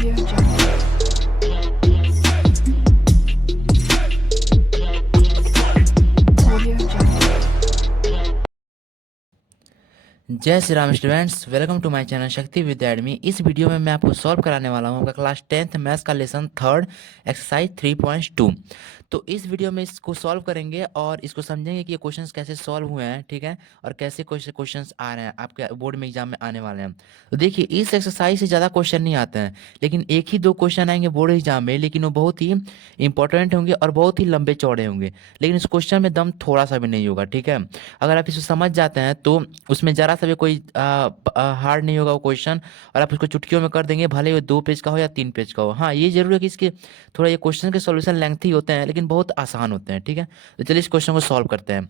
Audio Jungle. Audio Jungle. जय Shri Ram students, welcome to my channel Shakti Vidya academy. इस video में मैं आपको सॉल्व कराने वाला हूँ आपका क्लास 10th मैथ्स का लेसन थर्ड एक्सरसाइज 3.2। तो इस वीडियो में इसको सॉल्व करेंगे और इसको समझेंगे कि ये क्वेश्चंस कैसे सॉल्व हुए हैं, ठीक है, और कैसे क्वेश्चंस आ रहे हैं आपके बोर्ड में एग्जाम में आने वाले हैं। तो देखिए, इस एक्सरसाइज से ज़्यादा क्वेश्चन नहीं आते हैं, लेकिन एक ही दो क्वेश्चन आएंगे बोर्ड एग्जाम में, लेकिन वो बहुत ही इंपॉर्टेंट होंगे और बहुत ही लंबे चौड़े होंगे। लेकिन इस क्वेश्चन में दम थोड़ा सा भी नहीं होगा, ठीक है। अगर आप इसको समझ जाते हैं तो उसमें ज़रा सा भी कोई हार्ड नहीं होगा वो क्वेश्चन, और आप उसको चुटकियों में कर देंगे, भले वो 2 पेज का हो या 3 पेज का हो। हाँ, ये जरूर है कि इसके थोड़ा ये क्वेश्चन के सॉल्यूशन लेंथी होते हैं, लेकिन बहुत आसान होते हैं, ठीक है। तो चलिए इस क्वेश्चन को सॉल्व करते हैं।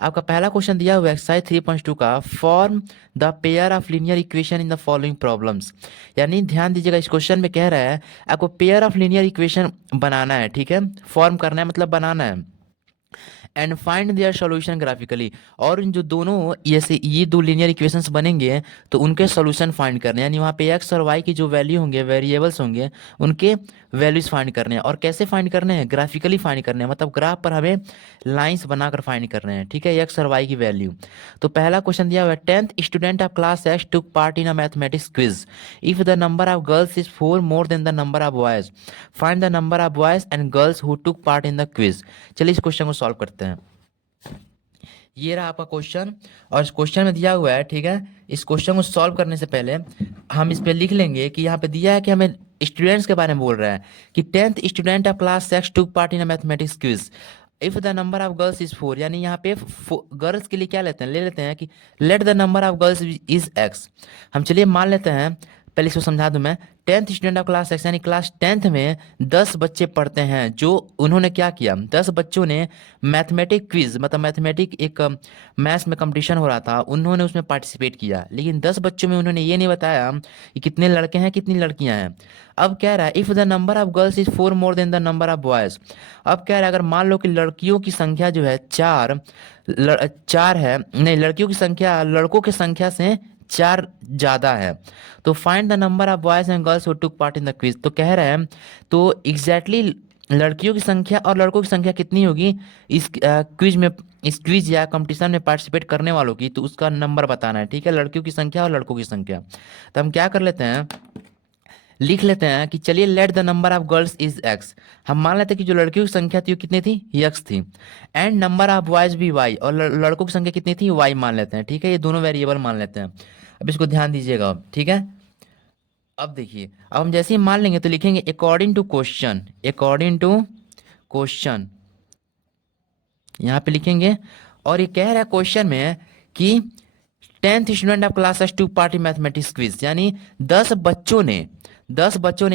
आपका पहला क्वेश्चन दिया हुआ है एक्सरसाइज 3.2 का, form the pair of linear equation in the following problems. यानी ध्यान दीजिएगा, इस क्वेश्चन में कह रहा है आपको पेयर ऑफ लीनियर इक्वेशन बनाना है, ठीक है। फॉर्म करना है मतलब बनाना है। And find their solution graphically, और इन जो दोनों ये दो लीनियर इक्वेशंस बनेंगे तो उनके सॉल्यूशन फाइंड करने हैं। यानी वहाँ पे एक्स और वाई की जो वैल्यू होंगे, वेरिएबल्स होंगे, उनके वैल्यूज फाइंड करने हैं। और कैसे फाइंड करने हैं? ग्राफिकली फाइंड करने हैं, मतलब ग्राफ पर हमें लाइंस बनाकर फाइंड करने हैं, ठीक है, एक्स और वाई की वैल्यू। तो पहला क्वेश्चन दिया हुआ है, 10th student of class x took part in a mathematics quiz. If the number of girls is 4 more than the number of boys, find the number of boys and girls who took part in the quiz. चलिए इस question को solve करते हैं। ये रहा आपका question, और इस क्वेश्चन में दिया हुआ है, ठीक है। इस क्वेश्चन को सॉल्व करने से पहले हम इस पे लिख लेंगे कि यहाँ पे दिया है कि हमें स्टूडेंट्स के बारे में बोल रहा है कि 10th student of class 6 took part in mathematics quiz. If the number of girls is 4, यानी यहाँ पे गर्ल्स के लिए क्या लेते हैं, ले लेते हैं कि let the number of girls is x. हम चलिए मान लेते हैं, पहले इसको समझा दूं मैं। 10th student of class x यानी क्लास 10th में 10 बच्चे पढ़ते हैं, जो उन्होंने क्या किया, 10 बच्चों ने मैथमेटिक क्विज, मतलब मैथमेटिक एक मैथ्स में कंपटीशन हो रहा था, उन्होंने उसमें पार्टिसिपेट किया। लेकिन 10 बच्चों में उन्होंने ये नहीं बताया कि कितने लड़के हैं कितनी लड़कियां हैं। अब कह रहा है if the number of girls is 4 more than the number of boys. अब कह रहा है अगर मान लो कि लड़कियों की संख्या जो है 4 है, नहीं, लड़कियों की संख्या लड़कों की संख्या से 4 ज्यादा है, तो find the number of boys and girls who took part in the quiz. तो कह रहे हैं तो एग्जैक्टली लड़कियों की संख्या और लड़कों की संख्या कितनी होगी इस क्विज में, इस क्विज या कंपटीशन में पार्टिसिपेट करने वालों की, तो उसका नंबर बताना है, ठीक है, लड़कियों की संख्या और लड़कों की संख्या। तो हम क्या कर लेते हैं, लिख लेते हैं कि चलिए let the number of girls is x. हम मान लेते हैं कि जो लड़कियों की संख्या थी वो कितनी थी, एक्स थी। एंड नंबर ऑफ बॉयज भी वाई, और लड़कों की संख्या कितनी थी, वाई मान लेते हैं, ठीक है। ये दोनों वेरिएबल मान लेते हैं। अब इसको ध्यान दीजिएगा, ठीक है। अब देखिए, अब हम जैसे ही मान लेंगे तो लिखेंगे according to question, according to question, यहाँ पे लिखेंगे। और ये कह रहा है क्वेश्चन में कि 10th student of class took part mathematics quiz, यानी 10 बच्चों ने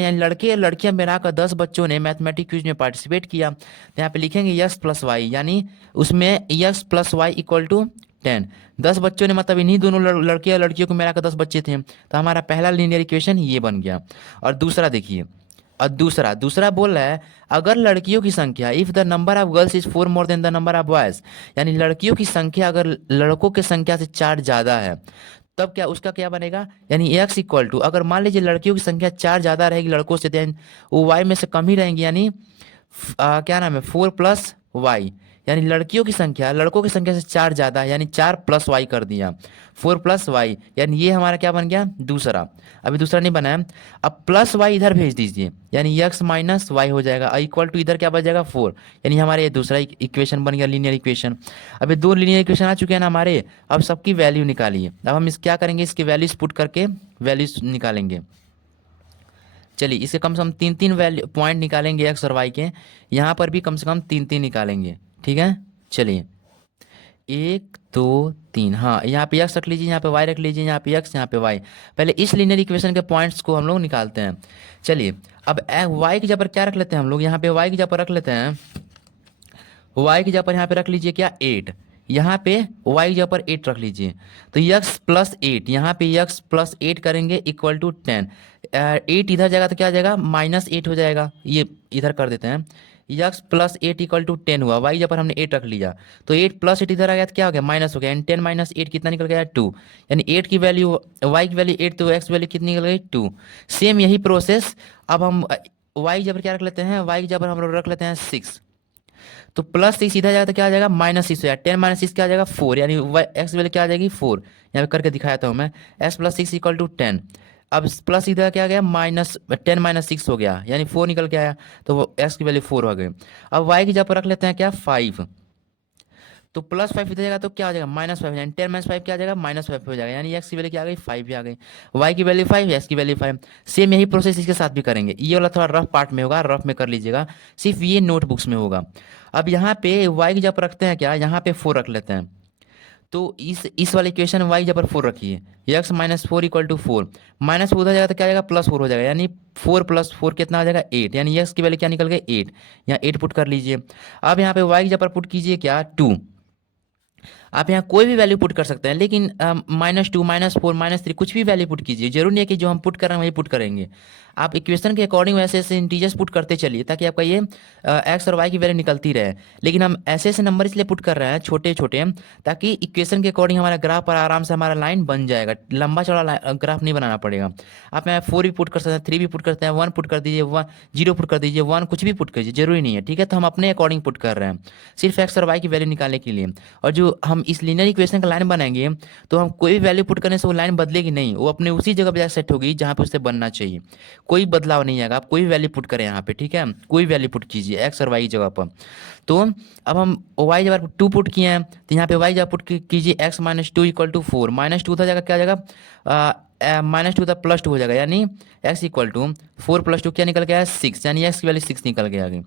यानी लड़के या लड़कियां मिलाकर 10 बच्चों ने मैथमेटिक्स क्विज में पार्टिसिपेट किया। तो यहाँ पे लिखेंगे यस प्लस वाई, यानी उसमें X plus Y equal to 10। 10 बच्चों ने मतलब इन्हीं दोनों लड़के या लड़कियों को मिलाकर 10 बच्चे थे, तो हमारा पहला लीनियर इक्वेशन ये बन गया। और दूसरा देखिए, और दूसरा दूसरा बोल रहा है अगर लड़कियों की संख्या if the number of girls is 4 more than the number of boys, यानी लड़कियों की संख्या अगर लड़कों की संख्या से 4 ज्यादा है, तब क्या उसका क्या बनेगा, यानी एक्स इक्वल टू, अगर मान लीजिए लड़कियों की संख्या 4 ज्यादा रहेगी लड़कों से, then वो वाई में से कम ही रहेंगी, यानी क्या नाम है 4 + वाई, यानी लड़कियों की संख्या लड़कों की संख्या से 4 ज्यादा है, यानी 4 + वाई कर दिया, 4 + वाई, यानी ये हमारा क्या बन गया, दूसरा। अभी दूसरा नहीं बना है, अब प्लस वाई इधर भेज दीजिए, यानी एक्स माइनस वाई हो जाएगा, इक्वल टू इधर क्या बच जाएगा 4, यानी हमारे ये दूसरा इक्वेशन बन गया, लीनियर इक्वेशन। अभी 2 लीनियर इक्वेशन आ चुके हैं ना हमारे। अब सबकी वैल्यू निकालिए। अब हम इस क्या करेंगे, इसकी वैल्यूज पुट करके वैल्यूज निकालेंगे। चलिए इसे कम से कम 3-3 वैल्यू पॉइंट निकालेंगे एक्स और वाई के, यहाँ पर भी कम से कम 3-3 निकालेंगे, ठीक है। चलिए 1 2 3, हाँ, यहाँ पे एक्स रख लीजिए, यहाँ पे वाई रख लीजिए, यहाँ पे एक्स यहाँ पे वाई। पहले इस लीनियर इक्वेशन के पॉइंट्स को हम लोग निकालते हैं। चलिए अब वाई की जगह पर क्या रख लेते हैं हम लोग, यहाँ पे वाई की जगह पर रख लेते हैं, वाई की जगह पर यहाँ पे रख लीजिए क्या 8, यहाँ पे वाई की जगह पर 8 रख लीजिए। तो x + 8, यहाँ पे x + 8 करेंगे इक्वल टू 10। 8 इधर जाएगा तो क्या आ जाएगा, -8 हो जाएगा, ये इधर कर देते हैं, यक्स प्लस 8 इक्वल टू 10 हुआ, वाई जब पर हमने 8 रख लिया तो 8 प्लस 8 इधर आ गया तो क्या हो गया माइनस हो गया, यानी 10 माइनस 8 कितना निकल गया 2, यानी 8 की वैल्यू वाई की वैल्यू 8 तो एक्स वैल्यू कितनी निकल गई 2। सेम यही प्रोसेस अब हम वाई जबर क्या रख लेते हैं, वाई की जबर हम लोग रख लेते हैं 6, तो प्लस 6 इधर जाएगा तो क्या आ जाएगा माइनस 6 हो जाएगा, 10 माइनस 6 क्या आ जाएगा 4, यानी एक्स वैल्यू क्या आ जाएगी 4, यहाँ पे करके दिखाया हूँ मैं, एक्स प्लस 6 इक्वल टू 10। अब प्लस इधर क्या गया माइनस 10 माइनस 6 हो गया, यानी 4 निकल के आया, तो एक्स की वैल्यू 4 हो गई। अब वाई की जगह पर रख लेते हैं क्या 5, तो प्लस 5 इधर जाएगा तो क्या हो जाएगा माइनस 5, यानी 10 माइनस 5 क्या आ जाएगा माइनस 5 हो जाएगा, यानी एक्स की वैल्यू क्या आ गई 5 आ गई, वाई की वैल्यू 5, एक्स की वैल्यू 5। सेम यही प्रोसेस इसके साथ भी करेंगे, ये वाला थोड़ा रफ पार्ट में होगा, रफ में कर लीजिएगा, सिर्फ ये नोटबुक्स में होगा। अब यहाँ पे वाई की जब रखते हैं क्या, यहाँ पे 4 रख लेते हैं, तो इस वाले इक्वेशन वाई जब पर 4 रखिए, X minus 4 equal to 4, minus उधर जाएगा तो क्या आ जाएगा प्लस 4 हो जाएगा, यानी 4 प्लस 4 कितना आ जाएगा 8, यानी एक्स की वैल्यू क्या निकल गई 8, यहाँ 8 पुट कर लीजिए। अब यहाँ पे वाई की जब पर पुट कीजिए क्या 2, आप यहाँ कोई भी वैल्यू पुट कर सकते हैं, लेकिन -2 -4 -3 कुछ भी वैल्यू पुट कीजिए, जरूरी नहीं है कि जो हम पुट कर रहे हैं वही पुट करेंगे, आप इक्वेशन के अकॉर्डिंग वैसे ऐसे इंटीजर्स पुट करते चलिए ताकि आपका ये एक्स और वाई की वैल्यू निकलती रहे। लेकिन हम ऐसे ऐसे नंबर इसलिए पुट कर रहे हैं छोटे छोटे, ताकि इक्वेशन के अकॉर्डिंग हमारा ग्राफ पर आराम से हमारा लाइन बन जाएगा, लंबा चौड़ा ग्राफ नहीं बनाना पड़ेगा। आप यहाँ 4 भी पुट कर सकते हैं, 3 भी पुट करते हैं, 1 पुट कर दीजिए, 1 0 पुट कर दीजिए, 1 कुछ भी पुट कीजिए, जरूरी नहीं है, ठीक है। तो हम अपने अकॉर्डिंग पुट कर रहे हैं सिर्फ एक्स और वाई की वैल्यू निकालने के लिए। और जो हम इस लीनियर इक्वेशन का लाइन बनाएंगे तो हम कोई भी वैल्यू पुट करने से वो लाइन बदलेगी नहीं, वो अपने उसी जगह पे सेट होगी जहाँ पे उससे बनना चाहिए, कोई बदलाव नहीं आएगा। आप कोई भी वैल्यू पुट करें यहाँ पे, ठीक है, कोई वैल्यू पुट कीजिए एक्स और वाई की जगह पर। तो अब हम वाई जगह 2 पुट किए हैं, तो यहाँ पे वाई जगह पुट कीजिए x minus 2 equal to 4, minus 2 उधर जाएगा क्या जाएगा -2 उधर +2 हो जाएगा, यानी एक्स इक्वल टू 4 + 2 क्या निकल गया है 6, यानी एक्स की वैल्यू 6 निकल गया आगे।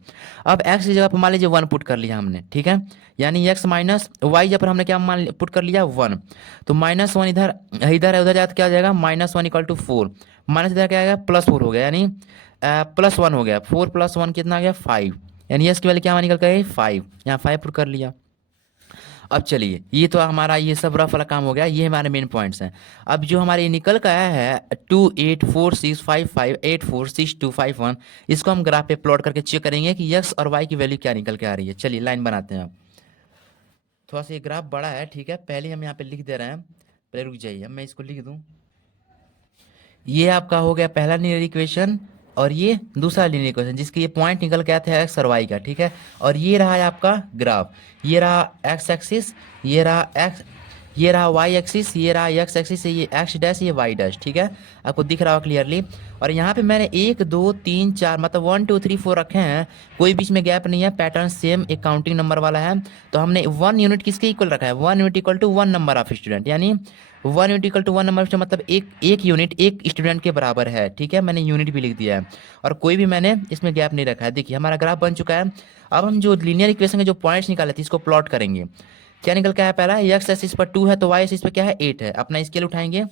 अब एक्स की जगह पर मान लीजिए 1 पुट कर लिया हमने, ठीक है, यानी एक्स माइनस वाई जब पर हमने क्या मान पुट कर लिया 1, तो -1 इधर इधर है, उधर जाए तो क्या आ जाएगा -1 इक्वल टू 4, माइनस इधर क्या आएगा +4 हो गया, यानी +1 हो गया, 4 + 1 कितना आ गया 5, यानी एक्स की वैल्यू क्या निकल गई 5, यहाँ 5 पुट कर लिया। अब चलिए ये तो हमारा ये सब रफ वाला काम हो गया, ये हमारे मेन पॉइंट्स हैं। अब जो हमारे निकल का आया है 2 8 4 6 5 5 8 4 6 2 5 1, इसको हम ग्राफ पे प्लॉट करके चेक करेंगे कि एक्स और वाई की वैल्यू क्या निकल के आ रही है। चलिए लाइन बनाते हैं। अब थोड़ा सा ये ग्राफ बड़ा है, ठीक है, पहले हम यहाँ पे लिख दे रहे हैं, पहले रुक जाइए, अब मैं इसको लिख दूँ। ये आपका हो गया पहला लीनियर इक्वेशन, और ये दूसरा लीनियर इक्वेशन जिसके ये पॉइंट निकल के आते हैं एक्स और वाई का, ठीक है। और ये रहा है आपका ग्राफ, ये रहा एक्स एक्सिस, ये रहा एक्स, ये रहा वाई एक्सिस, ये रहा एक्स एक्सिस, ये एक्स डैश, ये वाई डैश, ठीक है, आपको दिख रहा हो क्लियरली। और यहाँ पे मैंने 1 2 3 4 मतलब 1 2 3 4 रखे हैं, कोई बीच में गैप नहीं है, पैटर्न सेम एक काउंटिंग नंबर वाला है। तो हमने 1 यूनिट किसके इक्वल रखा है, 1 unit equal to 1 number of student, यानी 1 unit equal to 1 number of मतलब एक यूनिट एक स्टूडेंट के बराबर है, ठीक है, मैंने यूनिट भी लिख दिया है, और कोई भी मैंने इसमें गैप नहीं रखा है। देखिए हमारा ग्राफ बन चुका है। अब हम जो लीनियर इक्वेशन के जो पॉइंट्स निकाले थे इसको प्लॉट करेंगे। क्या निकल के आया, पहला एक्स एक्सिस पर 2 है तो वाई एक्सिस पे क्या है 8 है, अपना स्केल उठाएंगे,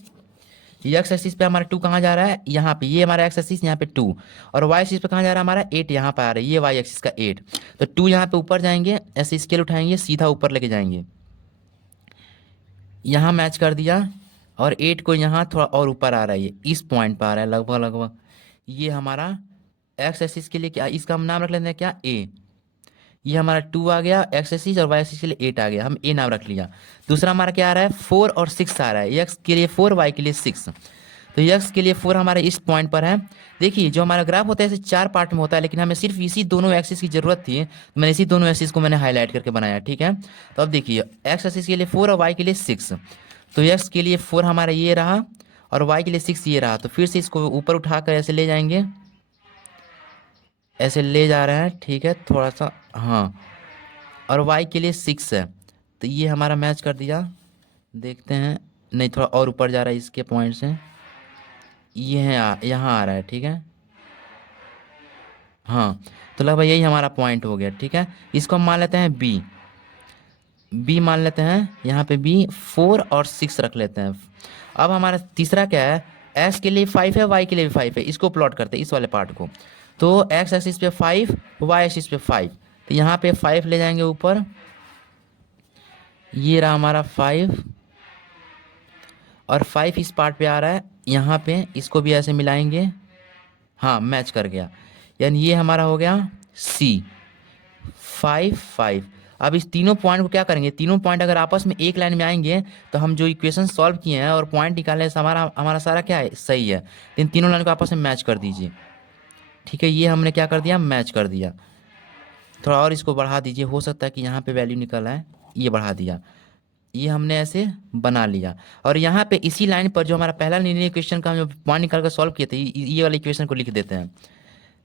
एक्स एक्सिस पे हमारा 2 कहाँ जा रहा है यहाँ पे, ये हमारा एक्स एक्सिस यहाँ पे 2, और वाई एक्सिस पे कहाँ जा रहा है हमारा 8 यहाँ पे आ रहा है, ये वाई एक्सिस का 8, तो 2 यहाँ पे ऊपर जाएंगे, ऐसे स्केल उठाएंगे सीधा ऊपर लेके जाएंगे, यहाँ मैच कर दिया, और 8 को यहाँ थोड़ा और ऊपर आ रहा है, ये इस पॉइंट पर आ रहा है लगभग लगभग, ये हमारा एक्स एक्सिस के लिए क्या, इसका हम नाम रख लेते हैं क्या ए, ये हमारा 2 आ गया एक्स एक्सिस, और वाई एक्सिस के लिए 8 आ गया, हम ए नाम रख लिया। दूसरा हमारा क्या आ रहा है 4 और 6 आ रहा है, एक्स के लिए 4 वाई के लिए 6, तो एक्स के लिए 4 हमारे इस पॉइंट पर है। देखिए जो हमारा ग्राफ होता है ऐसे 4 पार्ट में होता है, लेकिन हमें सिर्फ इसी दोनों एक्सिस की जरूरत थी, तो मैंने इसी दोनों एक्सिस को मैंने हाईलाइट करके बनाया, ठीक है। तो अब देखिए एक्स एक्सिस के लिए 4 और वाई के लिए 6, तो एक्स के लिए 4 हमारा ये रहा, और वाई के लिए 6 ये रहा, तो फिर से इसको ऊपर उठाकर ऐसे ले जाएंगे, ऐसे ले जा रहे हैं, ठीक है, थोड़ा सा, हाँ, और y के लिए 6 है, तो ये हमारा मैच कर दिया। देखते हैं, नहीं थोड़ा और ऊपर जा रहा है इसके पॉइंट से, ये है यहाँ आ रहा है, ठीक है, हाँ, तो लगभग यही हमारा पॉइंट हो गया, ठीक है। इसको हम मान लेते हैं बी मान लेते हैं, यहाँ पे बी 4 और 6 रख लेते हैं। अब हमारा तीसरा क्या है, एक्स के लिए 5 है, वाई के लिए भी 5 है, इसको प्लॉट करते हैं इस वाले पार्ट को, तो एक्स एक्सिस पे 5, वाई एक्सिस पे 5, तो यहाँ पे 5 ले जाएंगे ऊपर, ये रहा हमारा 5, और 5 इस पार्ट पे आ रहा है यहाँ पे, इसको भी ऐसे मिलाएंगे, हाँ मैच कर गया, यानी ये हमारा हो गया सी, 5 5। अब इस तीनों पॉइंट को क्या करेंगे, तीनों पॉइंट अगर आपस में एक लाइन में आएंगे तो हम जो इक्वेशन सॉल्व किए हैं और पॉइंट निकाले से हमारा हमारा सारा क्या है, सही है। तो इन तीनों लाइन को आपस में मैच कर दीजिए। ठीक है, ये हमने क्या कर दिया, मैच कर दिया। थोड़ा और इसको बढ़ा दीजिए, हो सकता है कि यहाँ पे वैल्यू निकल आए, ये बढ़ा दिया। ये हमने ऐसे बना लिया। और यहाँ पे इसी लाइन पर जो हमारा पहला लीनियर इक्वेशन का हम जो पॉइंट निकाल कर सॉल्व किए थे, ये वाले इक्वेशन को लिख देते हैं,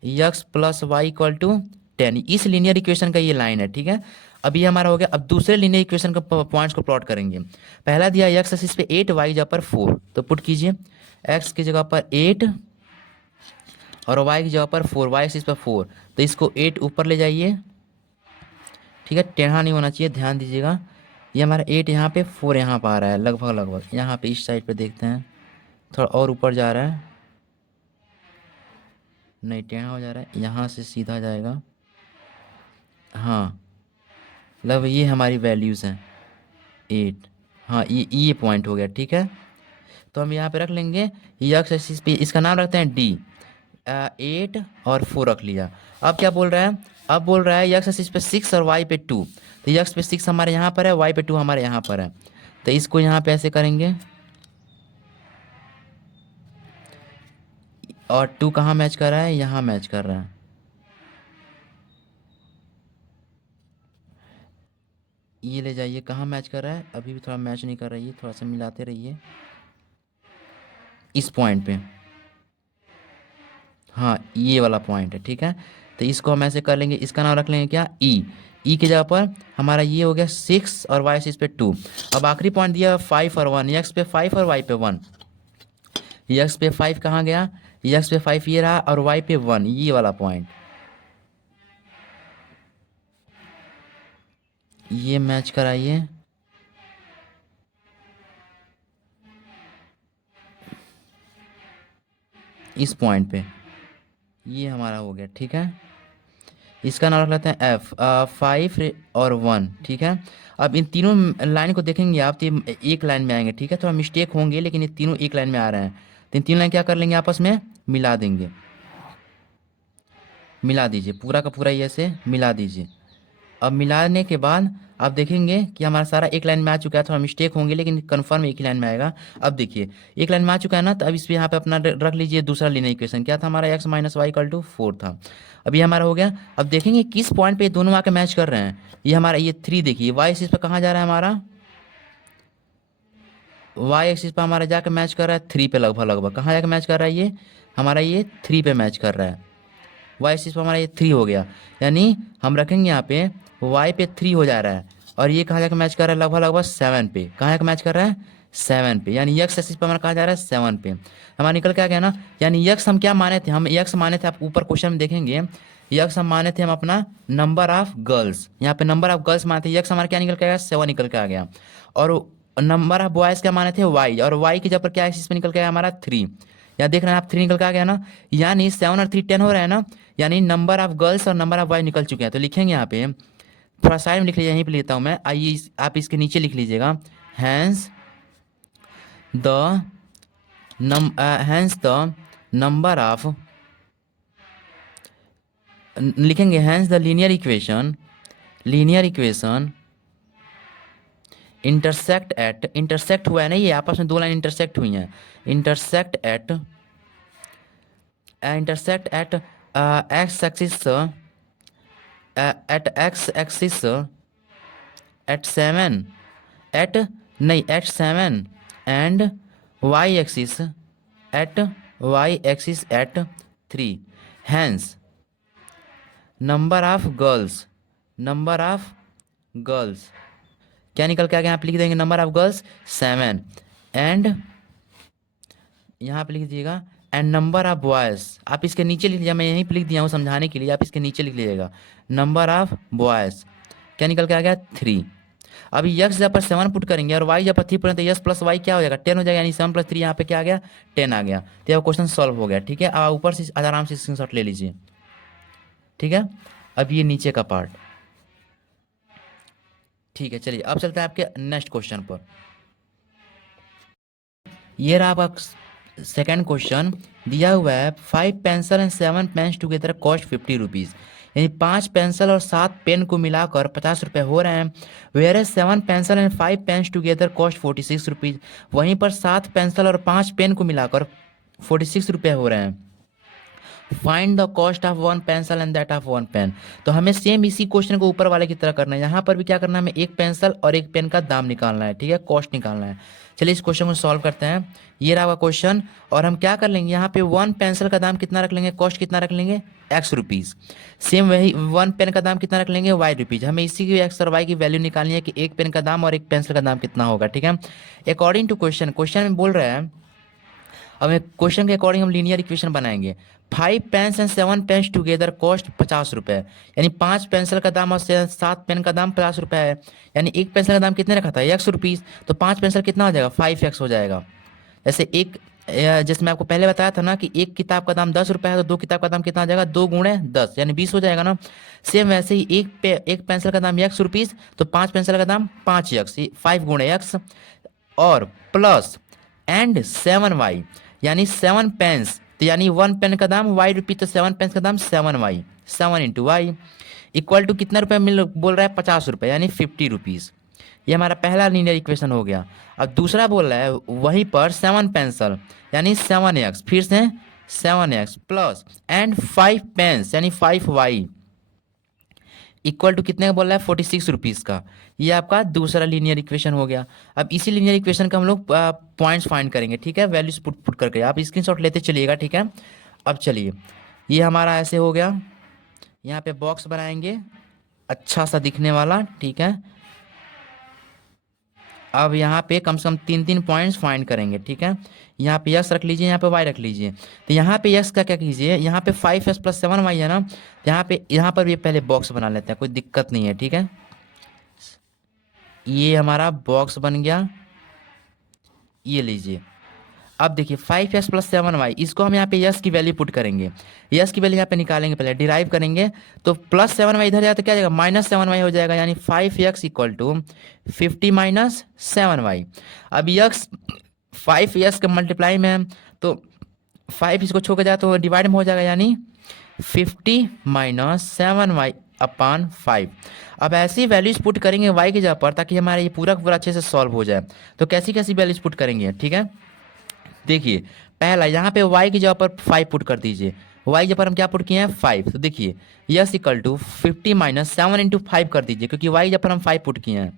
x plus Y equal to 10। इस लीनियर इक्वेशन का ये लाइन है। ठीक है, अब ये हमारा हो गया। अब दूसरे लीनियर इक्वेशन का पॉइंट्स को प्लॉट करेंगे। पहला दिया एक्स एक्सिस पे 8, वाई जगह पर 4, तो पुट कीजिए एक्स की जगह पर 8 और वाई की जगह पर 4, वाई एक्सिस पर 4, तो इसको 8 ऊपर ले जाइए। ठीक है, टेढ़ा नहीं होना चाहिए, ध्यान दीजिएगा। ये हमारा 8 यहाँ पे, 4 यहाँ पर आ रहा है, लगभग लगभग यहाँ पे इस साइड पे देखते हैं, थोड़ा और ऊपर जा रहा है, नहीं टेढ़ा हो जा रहा है, यहाँ से सीधा जाएगा। हाँ, मतलब ये हमारी वैल्यूज़ हैं 8। हाँ, ये पॉइंट हो गया। ठीक है, तो हम यहाँ पे रख लेंगे यक्स एक्सिस पे, इसका नाम रखते हैं डी। 8 और 4 रख लिया। अब क्या बोल रहा है, अब बोल रहा है यक्स एक्सिस पे 6 और वाई पे 2। तो यक्स पे 6 हमारे यहाँ पर है, वाई पे 2 हमारे यहाँ पर है, तो इसको यहाँ पे ऐसे करेंगे। और 2 कहाँ मैच कर रहा है, यहाँ मैच कर रहा है। ये ले जाइए, कहाँ मैच कर रहा है, अभी भी थोड़ा मैच नहीं कर रही है, थोड़ा सा मिलाते रहिए इस पॉइंट पे। हाँ, ये वाला पॉइंट है। ठीक है, तो इसको हम ऐसे कर लेंगे, इसका नाम रख लेंगे क्या, ई की जगह पर हमारा ये हो गया 6 और वाई इस पे 2। अब आखिरी पॉइंट दिया 5 और 1, यक्स पे 5 और वाई पे 1। यक्स पे 5 कहाँ गया, यक्स पे 5 ये रहा, और वाई पे 1, ये वाला पॉइंट, ये मैच कराइए। इस पॉइंट पे ये हमारा हो गया। ठीक है, इसका नाम रख लेते हैं एफ, 5 और 1। ठीक है, अब इन तीनों लाइन को देखेंगे आप, तो ये एक लाइन में आएंगे। ठीक है, थोड़ा मिस्टेक होंगे, लेकिन ये तीनों एक लाइन में आ रहे हैं, तो इन तीनों लाइन क्या कर लेंगे, आपस में मिला देंगे। मिला दीजिए, पूरा का पूरा ये ऐसे मिला दीजिए। अब मिलाने के बाद आप देखेंगे कि हमारा सारा एक लाइन में आ चुका है। थोड़ा मिस्टेक होंगे, लेकिन कंफर्म एक ही लाइन में आएगा। अब देखिए एक लाइन में आ चुका है ना, तो अब इस पे यहाँ पे अपना रख लीजिए दूसरा लीनियर इक्वेशन। क्या था हमारा, x minus y equal to 4 था। अब ये हमारा हो गया। अब देखेंगे किस पॉइंट पे ये दोनों आके मैच कर रहे हैं। ये हमारा ये 3 देखिए, वाई एक्सिस पे कहाँ जा रहा है हमारा, वाई एक्सिस पे हमारा जाके मैच कर रहा है 3 पे, लगभग लगभग कहाँ जाके मैच कर रहा है, ये हमारा ये 3 पे मैच कर रहा है। वाई एक्सिस पर हमारा ये 3 हो गया, यानी हम रखेंगे यहाँ पे वाई पे 3 हो जा रहा है। और ये कहाँ जाकर मैच कर रहा है, लगभग लगभग 7 पे, कहाँ जाकर मैच कर रहा है 7 पे, यानी यक्स एक्सिस पर हमारा कहाँ जा रहा है 7 पे। हमारा निकल के आ गया ना, यानी यक्स हम क्या माने थे, हम यक्स माने थे, आप ऊपर क्वेश्चन में देखेंगे, यक्स हम माने थे हम अपना नंबर ऑफ गर्ल्स, यहाँ पे नंबर ऑफ गर्ल्स माने थे, यक्स हमारा क्या निकल के आ गया 7 निकल के आ गया। और नंबर ऑफ बॉयज़ क्या माने थे वाई, और वाई की जगह पर क्या एक्सिस पे निकल के आया हमारा 3। यहाँ देख रहे हैं आप 3 निकल के आ गया ना, यानी 7 और 3 10 हो रहा है ना, यानी नंबर ऑफ गर्ल्स और नंबर ऑफ बॉय निकल चुके हैं। तो लिखेंगे यहाँ पे, थोड़ा साइड में लिख लीजिए, यहीं पे लेता हूँ मैं, आइए आप इसके नीचे लिख लीजिएगा, हैंस द नंबर ऑफ, लिखेंगे hence the linear equation intersect हुआ है ना, ये आपस में दो लाइन इंटरसेक्ट हुई हैं, intersect at x axis, at 7, at नहीं at 7 and y axis at 3। Hence number of girls क्या निकल के आ गया, यहाँ पे लिख देंगे नंबर ऑफ गर्ल्स 7, एंड यहाँ पे लिख दीजिएगा एंड नंबर ऑफ बॉयज़, आप इसके नीचे लिख लीजिए, मैं यहीं पे लिख दिया हूँ समझाने के लिए, आप इसके नीचे लिख लीजिएगा नंबर ऑफ बॉयज़ क्या निकल के आ गया 3। अभी यक्स जब पर 7 पुट करेंगे और वाई जब पर 3 पुट तो यस प्लस वाई क्या हो जाएगा 10 हो जाएगा, यानी 7 + 3 यहाँ पे क्या आ गया 10 आ गया। तो यह क्वेश्चन सॉल्व हो गया। ठीक है, आप ऊपर से आराम से स्क्रीनशॉट ले लीजिए। ठीक है, अब ये नीचे का पार्ट। ठीक है, चलिए अब चलते हैं आपके नेक्स्ट क्वेश्चन पर। ये रहा आपका सेकंड क्वेश्चन, दिया हुआ है 5 pencil and 7 pens together cost 50 rupees. यानी 5 पेंसिल और 7 पेन को मिलाकर 50 रुपये हो रहे हैं। Whereas 7 pencil and 5 pens together cost 46 rupees. वहीं पर 7 पेंसिल और 5 पेन को मिलाकर 46 रुपये हो रहे हैं। Find the cost of 1 pencil and that of 1 pen. तो हमें सेम इसी क्वेश्चन को ऊपर वाले की तरह करना है। यहाँ पर भी क्या करना है, हमें एक पेंसिल और एक पेन का दाम निकालना है, ठीक है, कॉस्ट निकालना है। चलिए इस क्वेश्चन को सॉल्व करते हैं। ये रहा हुआ क्वेश्चन, और हम क्या कर लेंगे, यहाँ पे 1 पेंसिल का दाम कितना रख लेंगे, कॉस्ट कितना रख लेंगे, एक्स रुपीज़। सेम वही 1 पेन का दाम कितना रख लेंगे, वाई रुपीज़। हमें इसी की एक्स और वाई की वैल्यू निकालनी है कि एक पेन का दाम और एक पेंसिल का दाम कितना होगा, ठीक है। अकॉर्डिंग टू क्वेश्चन में बोल रहे हैं, अब क्वेश्चन के अकॉर्डिंग हम लीनियर इक्वेशन बनाएंगे। 5 pens and 7 pens together cost 50 रुपये। यानी 5 पेंसिल का दाम और 7 पेन का दाम 50 रुपये है। यानी एक पेंसिल का दाम कितने रखा था, एक्स रुपीज़। तो 5 पेंसिल कितना हो जाएगा, 5x हो जाएगा। जैसे मैं आपको पहले बताया था ना कि एक किताब का दाम 10 रुपये है, तो 2 किताब का दाम कितना हो जाएगा, 2 गुणे 10 यानी 20 हो जाएगा ना। सेम वैसे ही एक पेंसिल का दाम एक्स रुपीज़, तो 5 पेंसिल का दाम 5x, 5 गुणे x, और प्लस एंड 7y यानी 7 पेन्स, तो यानी 1 पेन का दाम वाई रुपी, तो 7 पेन्स का दाम 7y, 7 into Y equal to कितना रुपये बोल रहा है, 50 रुपये यानी 50 रुपीज़। ये हमारा पहला लीनियर इक्वेशन हो गया। अब दूसरा बोल रहा है वहीं पर 7 पेंसिल यानी 7x, फिर से 7x प्लस एंड 5 पेन्स यानी 5y इक्वल टू कितने का बोल रहा है, 46 रुपीज़ का। ये आपका दूसरा लीनियर इक्वेशन हो गया। अब इसी लीनियर इक्वेशन का हम लोग पॉइंट्स फाइंड करेंगे, ठीक है, वैल्यूज पुट करके। आप स्क्रीनशॉट लेते चलिएगा, ठीक है। अब चलिए, ये हमारा ऐसे हो गया। यहाँ पे बॉक्स बनाएंगे अच्छा सा दिखने वाला, ठीक है। अब यहाँ पे कम से कम 3 पॉइंट्स फाइंड करेंगे, ठीक है। यहाँ पे x रख लीजिए, यहाँ पे y रख लीजिए। तो यहाँ पे x का क्या कीजिए, यहाँ पे 5x प्लस 7y है ना, यहाँ पर भी पहले बॉक्स बना लेते हैं, कोई दिक्कत नहीं है, ठीक है। ये हमारा बॉक्स बन गया, ये लीजिए। अब देखिए 5x प्लस 7y, इसको हम यहाँ पे यस की वैल्यू पुट करेंगे। यस की वैल्यू यहाँ पे निकालेंगे, पहले डिराइव करेंगे। तो प्लस 7y इधर जाए तो क्या जाएगा, माइनस 7y हो जाएगा। यानी 5x equal to 50 minus 7y। अब यक्स 5x का मल्टीप्लाई में है, तो 5 इसको छोड़ के जाए तो डिवाइड में हो जाएगा, यानी 50 माइनस 7y अपान 5। अब ऐसी वैल्यूज पुट करेंगे y की जगह पर, ताकि हमारा ये पूरा पूरा अच्छे से सॉल्व हो जाए। तो कैसी कैसी वैल्यूज पुट करेंगे, ठीक है। देखिए पहला यहाँ पे y की जगह पर 5 पुट कर दीजिए। y की जगह पर हम क्या पुट किए हैं, 5। तो देखिए x equal to 50 minus 7 into 5 कर दीजिए, क्योंकि y की जगह पर हम 5 पुट किए हैं।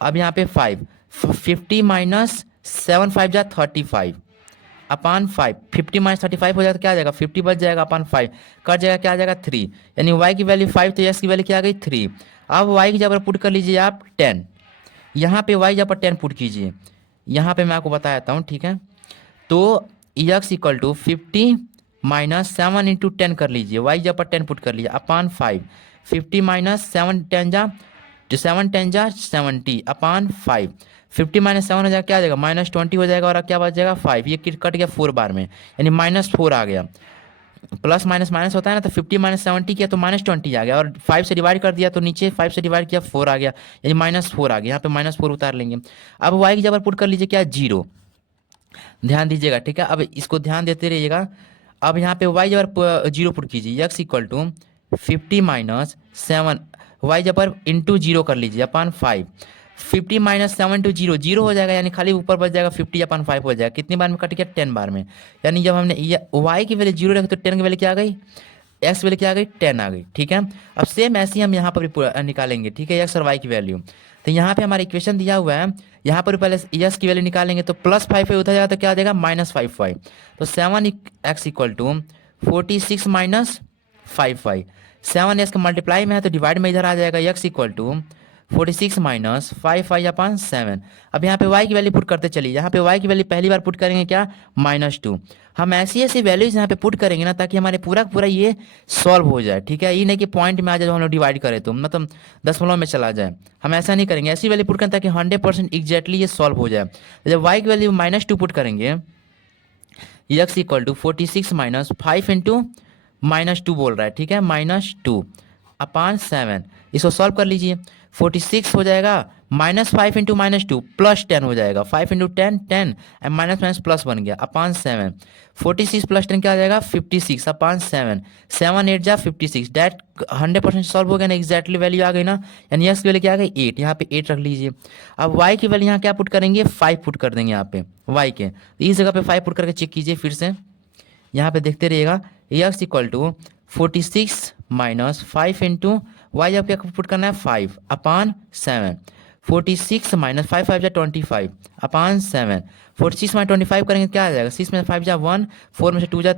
अब यहाँ पे 50 माइनस 7 5 जा 35 अपान 5। 50 माइनस 35 हो जाएगा तो क्या आ जाएगा, 50 बच जाएगा अपान 5, कट जाएगा, क्या आ जाएगा 3। यानी y की वैल्यू 5, तो यस की वैल्यू क्या आ गई 3। अब y की जगह पर पुट कर लीजिए आप 10। यहाँ पे y की जगह पर 10 पुट कीजिए। यहाँ पे मैं आपको बता देता हूँ, ठीक है। तो x equal to 50 minus 7 into 10 कर लीजिए, y जब पर 10 पुट कर लीजिए अपान 5। 50 माइनस 7 10 जा, तो 7 10 जा 70 अपान 5। 50 माइनस 7 हो जाएगा, क्या आ जाएगा, माइनस 20 हो जाएगा, और अब क्या बच जाएगा 5। ये कट गया 4 बार में, यानी माइनस 4 आ गया। प्लस माइनस माइनस होता है ना, तो 50 माइनस 70 किया तो माइनस 20 आ गया, और 5 से डिवाइड कर दिया तो नीचे 5 से डिवाइड किया 4 आ गया, यानी माइनस 4 आ गया। यहाँ पे माइनस 4 उतार लेंगे। अब y की जगह पुट कर लीजिए क्या, 0। ध्यान दीजिएगा, ठीक है। अब इसको ध्यान देते रहिएगा। अब यहाँ पे y जबर 0 पुट कीजिए, x equal to 50 minus 7, y जबर इंटू 0 कर लीजिए अपान 5। 50 माइनस 7 टू 0 0 हो जाएगा, यानी खाली ऊपर बच जाएगा 50 अपान 5 हो जाएगा। कितनी बार में कट गया, 10 बार में। यानी जब हमने y की वैल्यू 0 रखी तो 10 की वैल्यू क्या आ गई, x की वैल्यू क्या आ गई, 10 आ गई, ठीक है। अब सेम ऐसे ही हम यहाँ पर भी निकालेंगे, ठीक है, x और y की वैल्यू। तो यहाँ पे हमारा इक्वेशन दिया हुआ है, यहाँ पर पहले यस की वैल्यू निकालेंगे, तो प्लस 5 उधर जाएगा तो क्या आ जाएगा, माइनस 5y। तो 7x equal to 46 minus 5y। 7x का मल्टीप्लाई में है तो डिवाइड में इधर आ जाएगा, x equal to 46 minus 5y upon 7। अब यहाँ पे y की वैल्यू पुट करते चलिए। यहाँ पे y की वैल्यू पहली बार पुट करेंगे क्या, -2। हम ऐसी ऐसी वैल्यूज यहाँ पे पुट करेंगे ना, ताकि हमारे पूरा पूरा ये सॉल्व हो जाए, ठीक है। ये नहीं कि पॉइंट में आ जाए, हम लोग डिवाइड करें तो मतलब दशमलव में चला जाए। हम ऐसा नहीं करेंगे, ऐसी वैल्यू पुट करें ताकि 100% एग्जैक्टली ये सॉल्व हो जाए। जब y की वैल्यू -2 पुट करेंगे, x equal to 46 minus 5 into -2 बोल रहा है, ठीक है, -2 अपान 7। इसको सॉल्व कर लीजिए। 46 हो जाएगा -5 इंटू -2 +10 हो जाएगा। 5 into 10 10 and minus minus plus बन गया अपान 7। 46 + 10 क्या आ जाएगा 56 अपान 7। 7 8 जा 56 डैट 100% सॉल्व हो गया ना, एग्जैक्टली वैल्यू आ गई ना। यानी एक्स की वैल्यू क्या आ गई 8, यहाँ पे 8 रख लीजिए। अब वाई की वैल्यू यहाँ क्या पुट करेंगे 5 पुट कर देंगे यहाँ पे वाई के। तो इस जगह पे 5 पुट करके चेक कीजिए फिर से, यहाँ पे देखते रहिएगा। X equal to 46 minus 5 into y अब क्या पुट करना है 5 अपान 7। 46 माइनस 5 5 जा 25 अपान 7। 46 माइनस 25 करेंगे क्या आ जाएगा 6 में 5 जा 1, 4 में से 2 जा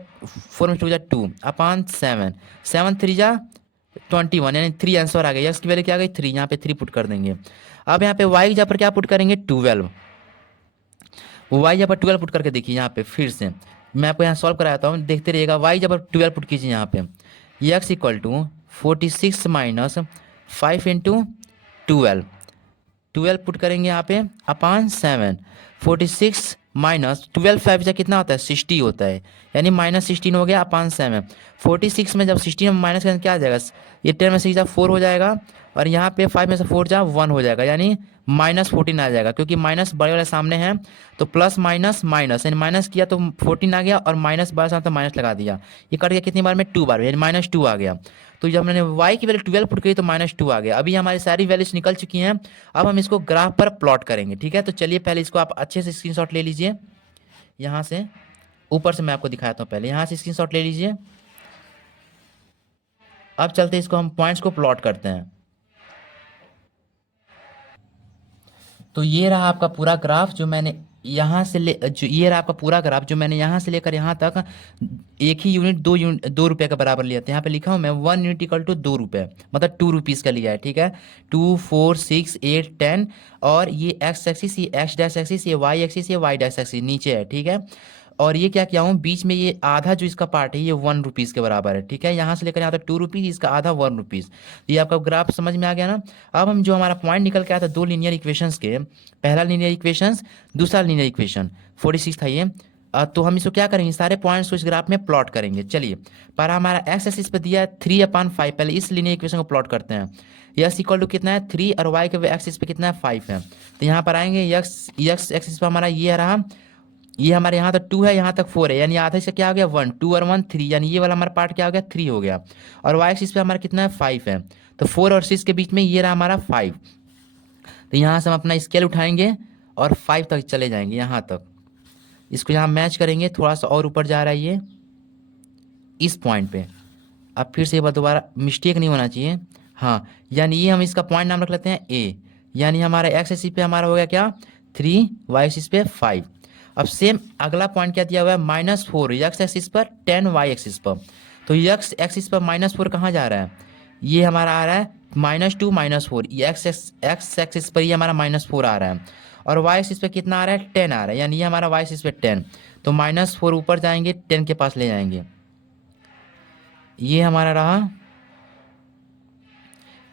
2 अपान 7। 7 3 जा 21 यानी 3 आंसर आ गया। एक्स की वैल्यू क्या आ गई 3, यहाँ पे 3 पुट कर देंगे। अब यहाँ पे वाई की जगह पर क्या पुट करेंगे 12। वाई जब 12 पुट करके देखिए यहाँ पे फिर से मैं आपको यहाँ सॉल्व कराता हूँ, देखते रहिएगा। वाई जब 12 पुट कीजिए यहाँ पे x equal to 46 minus 5 into 12 put करेंगे यहाँ पे अपान 7। 46 माइनस 12 5 जा कितना होता है 60 होता है, यानी -16 हो गया अपान 7। 46 में जब 16 में माइनस करेंगे क्या आ जाएगा, ये 10 में से जा 4 हो जाएगा और यहाँ पे 5 में से 4 जा 1 हो जाएगा, यानी -14 आ जाएगा। क्योंकि माइनस बड़े वाले सामने है तो प्लस माइनस माइनस, यानी माइनस किया तो 14 आ गया और माइनस बड़ा सामने तो माइनस लगा दिया। ये कट गया कितनी बार में 2 बार, यानी -2 आ गया। तो जब मैंने y की वैल्यू 12 पुट करी तो -2 आ गया। अभी हमारी सारी वैल्यूज निकल चुकी हैं। अब हम इसको ग्राफ पर प्लॉट करेंगे, ठीक है। तो चलिए पहले इसको आप अच्छे से स्क्रीनशॉट ले लीजिए। यहाँ से ऊपर से मैं आपको दिखाता हूँ, पहले यहाँ से स्क्रीनशॉट ले लीजिए। अब चलते इसको हम पॉइंट्स को प्लॉट करते हैं। तो ये रहा आपका पूरा ग्राफ जो मैंने यहाँ से ये रहा आपका पूरा ग्राफ जो मैंने यहाँ से लेकर यहाँ तक एक ही यूनिट 2 रुपये के बराबर लिया था। यहाँ पे लिखा हूँ मैं 1 यूनिट इक्वल टू 2 रुपये, मतलब 2 रुपीज़ का लिया है, ठीक है। 2 4 6 8 10 और ये एक्स एक्सिस, ये एक्स डैश एक्सिस, ये वाई एक्सिस, ये वाई डैश एक्सिस नीचे है, ठीक है। और ये क्या किया हूँ बीच में ये आधा जो इसका पार्ट है ये 1 रुपीज़ के बराबर है, ठीक है। यहाँ से लेकर यहाँ तक 2 रुपीज़, इसका आधा 1 रुपीज़। ये आपका ग्राफ समझ में आ गया ना। अब हम जो हमारा पॉइंट निकल के आया था 2 लीनियर इक्वेशंस के, पहला लीनियर इक्वेशंस दूसरा लीनियर इक्वेशन 46 था ये। तो हम इसको क्या करेंगे सारे पॉइंट्स को इस ग्राफ में प्लॉट करेंगे। चलिए पर हमारा एक्स एक्सिस पे दिया है 3/5, पहले इस लीनियर इक्वेशन को प्लॉट करते हैं। यस इक्वल टू कितना है 3 और वाई के एक्सिस पे कितना है 5 है। तो यहाँ पर आएंगे यक्स एक्सिस पे हमारा ये रहा, ये हमारे यहाँ तक 2 है यहाँ तक 4 है, यानी आधा से क्या हो गया 1, 2 और 1 3, यानी ये वाला हमारा पार्ट क्या हो गया 3 हो गया। और वाई एक्सिस पे हमारा कितना है 5 है, तो 4 और 6 के बीच में ये रहा हमारा 5। तो यहाँ से हम अपना स्केल उठाएंगे और 5 तक चले जाएंगे यहाँ तक। इसको यहाँ मैच करेंगे, थोड़ा सा और ऊपर जा रहा है ये इस पॉइंट पे। अब फिर से एक बार दोबारा मिस्टेक नहीं होना चाहिए, हाँ। यानी ये हम इसका पॉइंट नाम रख लेते हैं ए, यानी हमारा एक्स एक्सिस पे हमारा हो गया क्या 3, वाई एक्सिस पे 5। अब सेम अगला पॉइंट क्या दिया हुआ है -4 एक्स एक्सिस पर 10 वाई एक्सिस पर। तो एक्स एक्सिस पर -4 कहाँ जा रहा है, ये हमारा आ रहा है -2 -4, एक्स एक्सिस पर ये हमारा -4 आ रहा है। और वाई एक्सिस पे कितना आ रहा है 10 आ रहा है, यानी ये हमारा वाई एक्सिस पे 10। तो -4 ऊपर जाएंगे 10 के पास ले जाएंगे, ये हमारा रहा,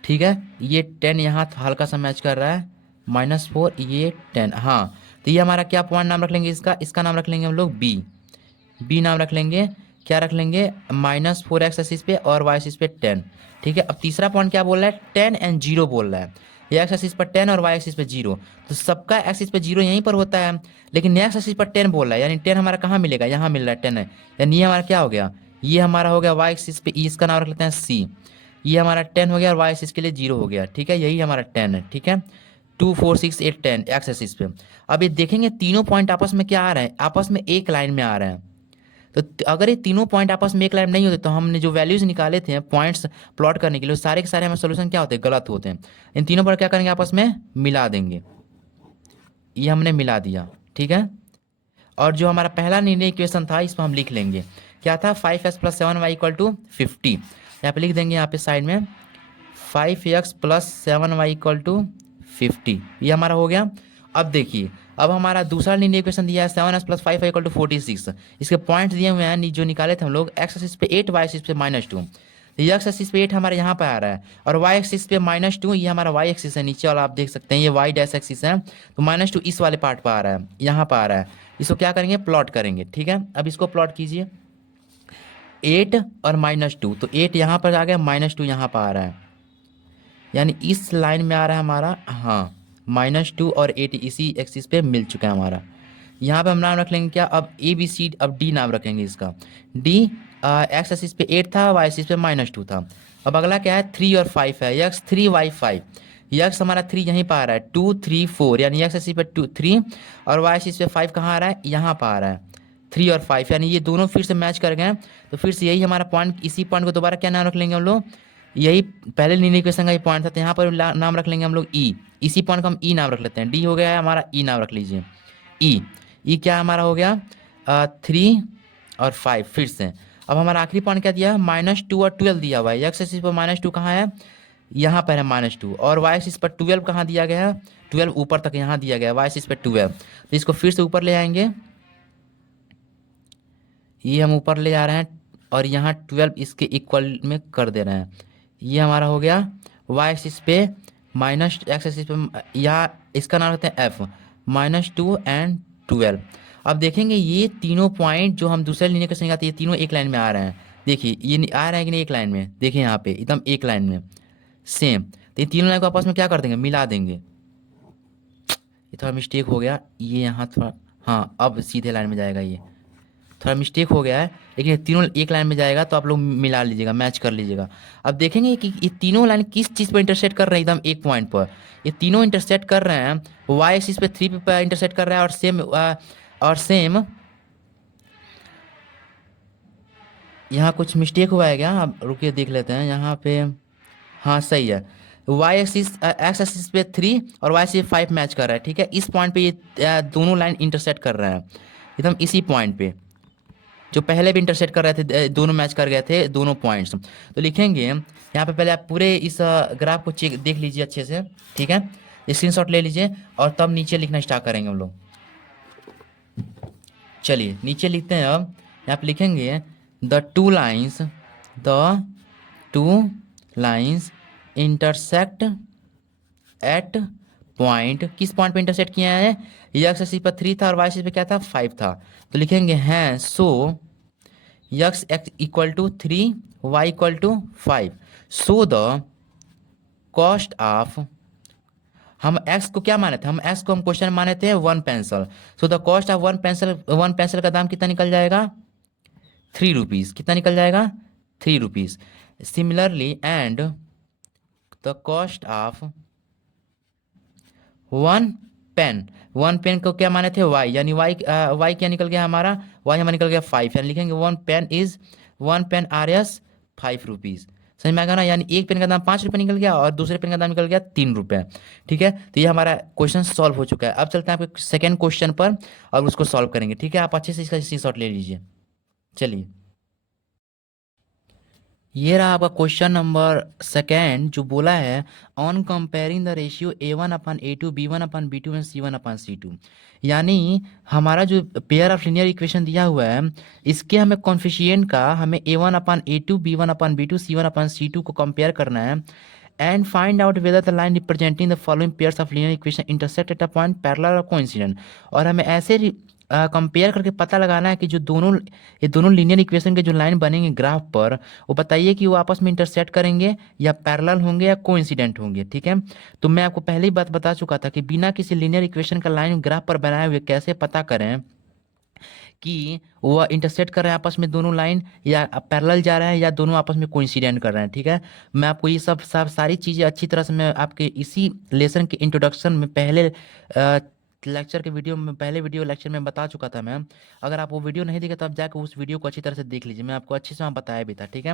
ठीक है। ये 10 यहाँ हल्का सा मैच कर रहा है, -4 ये 10, हाँ। तो ये हमारा क्या पॉइंट नाम रख लेंगे इसका नाम रख लेंगे हम लोग बी नाम रख लेंगे। क्या रख लेंगे -4 एक्स एक्सिस पे और वाई एक्सिस पे 10, ठीक है। अब तीसरा पॉइंट क्या बोल रहा है 10 एंड 0 बोल रहा है, ये एक्स एक्सिस पर 10 और वाई एक्सिस पे 0। तो सबका एक्सिस पे 0 यहीं पर होता है, लेकिन एक्स एक्सिस पर 10 बोल रहा है, यानी 10 हमारा कहाँ मिलेगा यहाँ मिल रहा है 10 है, यानी ये हमारा क्या हो गया, ये हमारा हो गया वाई एक्सिस पे, इसका नाम रख लेते हैं सी। ये हमारा 10 हो गया और वाई एक्सिस के लिए 0 हो गया, ठीक है। यही हमारा 10 है, ठीक है। 2 4 6 8 10 एक्स एक्सिस पे। अब ये देखेंगे तीनों पॉइंट आपस में क्या आ रहे हैं, आपस में एक लाइन में आ रहे हैं। तो अगर ये तीनों पॉइंट आपस में एक लाइन नहीं होते तो हमने जो वैल्यूज निकाले थे पॉइंट्स प्लॉट करने के लिए सारे के सारे हमारे सोल्यूशन क्या होते हैं गलत होते हैं। इन तीनों पर क्या करेंगे आपस में मिला देंगे, ये हमने मिला दिया, ठीक है। और जो हमारा पहला लीनियर इक्वेशन था इस पर हम लिख लेंगे क्या था 5x + 7y = 50। यहाँ पे लिख देंगे यहाँ पे साइड में 5x + 7y = 50, ये हमारा हो गया। अब देखिए अब हमारा दूसरा लीनियर इक्वेशन दिया है 7x + 5y = 46। इसके पॉइंट दिए हुए हैं जो निकाले थे हम लोग, एक्स एक्सिस पे 8 वाई एक्सिस पे -2। एक्स एक्सिस पे 8 हमारे यहाँ पे आ रहा है और वाई एक्सिस पे -2, ये हमारा वाई एक्सिस है नीचे वाला, आप देख सकते हैं ये वाई डैश एक्सिस है। तो -2 इस वाले पार्ट पर आ रहा है, यहाँ पर आ रहा है। इसको क्या करेंगे प्लॉट करेंगे, ठीक है। अब इसको प्लॉट कीजिए 8 और -2, तो 8 यहाँ पर आ गया, -2 यहाँ पर आ रहा है, यानी इस लाइन में आ रहा है हमारा, हाँ -2 और 8 इसी एक्सिस पे मिल चुका है हमारा। यहाँ पे हम नाम रख लेंगे क्या, अब ए बी सी, अब डी नाम रखेंगे इसका। डी एक्स एक्सिस पे 8 था, वाई एक्सिस पे -2 था। अब अगला क्या है, 3 और 5 है, यक्स 3 वाई 5। यक्स हमारा 3 यहीं पर आ रहा है, 2 3 4, यानी यक्स एक्सिस पे 2 3 और वाई एक्सिस पे 5 कहाँ आ रहा है, यहाँ पर आ रहा है 3 और 5, यानी ये दोनों फिर से मैच कर गए। तो फिर से यही हमारा पॉइंट, इसी पॉइंट को दोबारा क्या नाम रख लेंगे हम लोग, यही पहले लीनियर इक्वेशन का ये पॉइंट था, तो यहाँ पर नाम रख लेंगे हम लोग ई। इसी पॉइंट को हम ई नाम रख लेते हैं, डी हो गया है हमारा, ई नाम रख लीजिए। ई ई क्या हमारा हो गया, 3 और 5 फिर से। अब हमारा आखिरी पॉइंट क्या दिया है, -2 और 12 दिया हुआ है। एक्स एक्सिस पर -2 कहाँ है, यहाँ पर है -2, और वाई एक्सिस पर 12 कहाँ दिया गया है, 12 ऊपर तक यहाँ दिया गया है, वाई एक्सिस पर 12। तो इसको फिर से ऊपर ले आएंगे, ये हम ऊपर ले आ रहे हैं और यहाँ 12 इसके इक्वल में कर दे रहे हैं। ये हमारा हो गया वाई एक्सिस पे माइनस, एक्स एक्सिस पे या इसका नाम रखते हैं एफ, -2 एंड 12। अब देखेंगे ये तीनों पॉइंट जो हम दूसरे लीनियर इक्वेशन आते हैं, ये तीनों एक लाइन में आ रहे हैं। देखिए ये आ रहे हैं कि नहीं एक लाइन में, देखिए यहाँ पे एकदम एक लाइन में सेम। तो ये तीनों लाइन को आपस में क्या कर देंगे, मिला देंगे। ये थोड़ा मिस्टेक हो गया, ये यहाँ थोड़ा, हाँ अब सीधे लाइन में जाएगा, ये थोड़ा मिस्टेक हो गया है, लेकिन ये तीनों एक लाइन में जाएगा, तो आप लोग मिला लीजिएगा, मैच कर लीजिएगा। अब देखेंगे कि ये तीनों लाइन किस चीज़ पर इंटरसेक्ट कर रहे हैं, एकदम एक पॉइंट पर ये तीनों इंटरसेक्ट कर रहे हैं। वाई एक्सिस पे 3 पे इंटरसेक्ट कर रहा है, और सेम यहाँ कुछ मिस्टेक हुआ है क्या, अब रुकिए देख लेते हैं यहाँ पे। हाँ सही है, वाई एक्सिस एक्स एक्सिस पे 3 और वाई एक्सिस पे 5 मैच कर रहा है, ठीक है। इस पॉइंट पे ये दोनों लाइन इंटरसेक्ट कर रहे हैं, एकदम इसी पॉइंट पे जो पहले भी इंटरसेक्ट कर रहे थे, दोनों मैच कर गए थे दोनों पॉइंट्स। तो लिखेंगे यहाँ पे, पहले आप पूरे इस ग्राफ को चेक देख लीजिए अच्छे से, ठीक है। स्क्रीनशॉट ले लीजिए और तब नीचे लिखना स्टार्ट करेंगे हम लोग। चलिए नीचे लिखते हैं। अब यहाँ पे लिखेंगे the two lines intersect at point, किस पॉइंट पे इंटरसेक्ट किया है, एक्स एक्सिस पर 3 था और वाई एक्सिस पे क्या था, 5 था। तो लिखेंगे हैं so x x equal to 3, y equal to 5। So the cost of, हम x को क्या माने थे, हम x को हम क्वेश्चन माने थे 1 pencil. So the cost of 1 pencil का दाम कितना निकल जाएगा, 3 रुपीज़। कितना निकल जाएगा, 3 rupees. Similarly and the cost of 1 pen को क्या माने थे, y, यानी y क्या निकल गया हमारा, y हमारा निकल गया 5, यानी लिखेंगे 1 पेन आर एस 5 रुपीज़। समझ में आएगा ना, यानी एक पेन का दाम 5 रुपये निकल गया और दूसरे पेन का दाम निकल गया 3 रुपये, ठीक है। तो ये हमारा क्वेश्चन सॉल्व हो चुका है। अब चलते हैं आपके सेकेंड क्वेश्चन पर और उसको सॉल्व करेंगे, ठीक है। आप अच्छे से इसका स्क्रीनशॉट ले लीजिए। चलिए ये रहा आपका क्वेश्चन नंबर सेकेंड, जो बोला है on comparing the ratio A1/A2 B1/B2 and C1/C2। यानी हमारा जो पेयर ऑफ लीनियर इक्वेशन दिया हुआ है, इसके हमें कॉन्फिशिएंट का हमें A1/A2 B1/B2 C1/C2 को कंपेयर करना है and find out whether the line representing the following pairs of linear equation intersect at a point parallel और कोइंसिडेंट। और हमें ऐसे कंपेयर करके पता लगाना है कि जो ये दोनों लीनियर इक्वेशन के जो लाइन बनेंगे ग्राफ पर, वो बताइए कि वो आपस में इंटरसेक्ट करेंगे या पैरेलल होंगे या कोइंसिडेंट होंगे, ठीक है। तो मैं आपको पहले ही बात बता चुका था कि बिना किसी लीनियर इक्वेशन का लाइन ग्राफ पर बनाए हुए कैसे पता करें कि वो इंटरसेक्ट कर रहे हैं आपस में दोनों लाइन, या पैरेलल जा रहे हैं, या दोनों आपस में कोइंसिडेंट कर रहे हैं, ठीक है। मैं आपको ये सब सारी चीज़ें अच्छी तरह से मैं आपके इसी लेसन के इंट्रोडक्शन में पहले लेक्चर के वीडियो में, पहले वीडियो लेक्चर में बता चुका था मैं। अगर आप वो वीडियो नहीं देखे तो आप जाकर उस वीडियो को अच्छी तरह से देख लीजिए, मैं आपको अच्छे से वहाँ बताया भी था, ठीक है।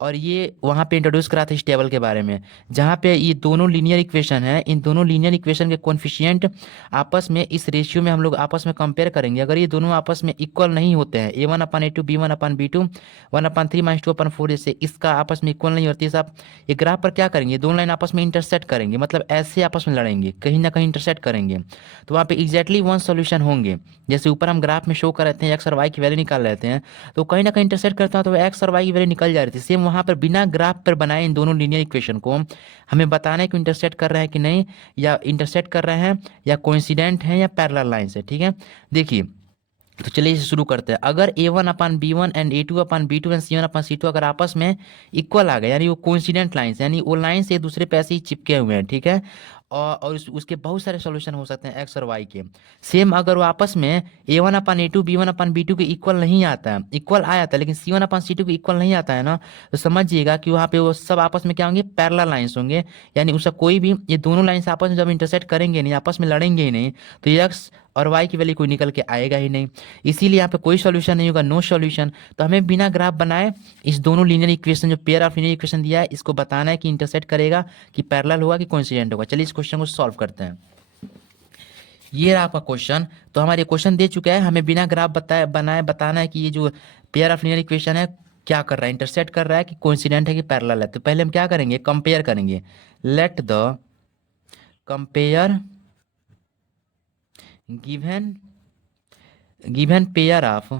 और ये वहाँ पे इंट्रोड्यूस करा था इस टेबल के बारे में, जहाँ पे ये दोनों लीनियर इक्वेशन है, इन दोनों लीनियर इक्वेशन के कोएफिशिएंट आपस में इस रेशियो में हम लोग आपस में कंपेयर करेंगे। अगर ये दोनों आपस में इक्वल नहीं होते हैं, A1/A2 B1/B2 1/3 - 2/4, जैसे इसका आपस में इक्वल नहीं होती है, आप ये ग्राफ पर क्या करेंगे, दोनों लाइन आपस में इंटरसेक्ट करेंगे, मतलब ऐसे आपस में लड़ेंगे, कहीं ना कहीं इंटरसेक्ट करेंगे, तो वहाँ पे एग्जैक्टली 1 सॉल्यूशन होंगे। जैसे ऊपर हम ग्राफ में शो कर रहे थे, एक्स और वाई की वैल्यू निकाल लेते हैं, तो कहीं ना कहीं इंटरसेक्ट करता है, तो एक्स और वाई की वैल्यू निकल जा रही थी। सेम वहाँ पर बिना ग्राफ पर बनाए इन दोनों लीनियर इक्वेशन को हमें बताना है कि इंटरसेक्ट कर रहे हैं कि नहीं, या इंटरसेक्ट कर रहे हैं या कोइंसिडेंट हैं या पैरेलल लाइन से, ठीक है। देखिए तो चलिए इसे शुरू करते हैं। अगर A1/B1 and A2/B2 and C1/C2 अगर आपस में इक्वल आ गए, यानी वो कोइंसिडेंट लाइन्स, यानी वो लाइन से एक दूसरे पे ऐसे ही चिपके हुए हैं, ठीक है, और उसके बहुत सारे सॉल्यूशन हो सकते हैं एक्स और वाई के। सेम अगर वो आपस में A1/A2 B1/B2 के इक्वल नहीं आता है, इक्वल आ जाता है लेकिन C1/C2 के इक्वल नहीं आता है ना, तो समझिएगा कि वहाँ पे वो सब आपस में क्या होंगे, पैरेलल लाइंस होंगे। यानी उसका कोई भी, ये दोनों लाइंस आपस में जब इंटरसेक्ट करेंगे नहीं, आपस में लड़ेंगे ही नहीं, तो एक्स और वाई की वैल्यू कोई निकल के आएगा ही नहीं। इसीलिए यहाँ पे कोई सॉल्यूशन नहीं होगा, नो सॉल्यूशन। तो हमें बिना ग्राफ बनाए इस दोनों लीनियर इक्वेशन, जो पेयर ऑफ लीनियर इक्वेशन दिया है, इसको बताना है कि इंटरसेक्ट करेगा, कि पैरेलल होगा, कि कोइंसिडेंट होगा। चलिए इस क्वेश्चन को सॉल्व करते हैं। ये रहा आपका क्वेश्चन। तो हमारे क्वेश्चन दे चुका है, हमें बिना ग्राफ बनाए बताना है कि ये जो पेयर ऑफ लीनियर इक्वेशन है क्या कर रहा है, इंटरसेक्ट कर रहा है, कि कोइंसिडेंट है, कि पैरेलल है। तो पहले हम क्या करेंगे, कंपेयर करेंगे। Let the compare given given pair of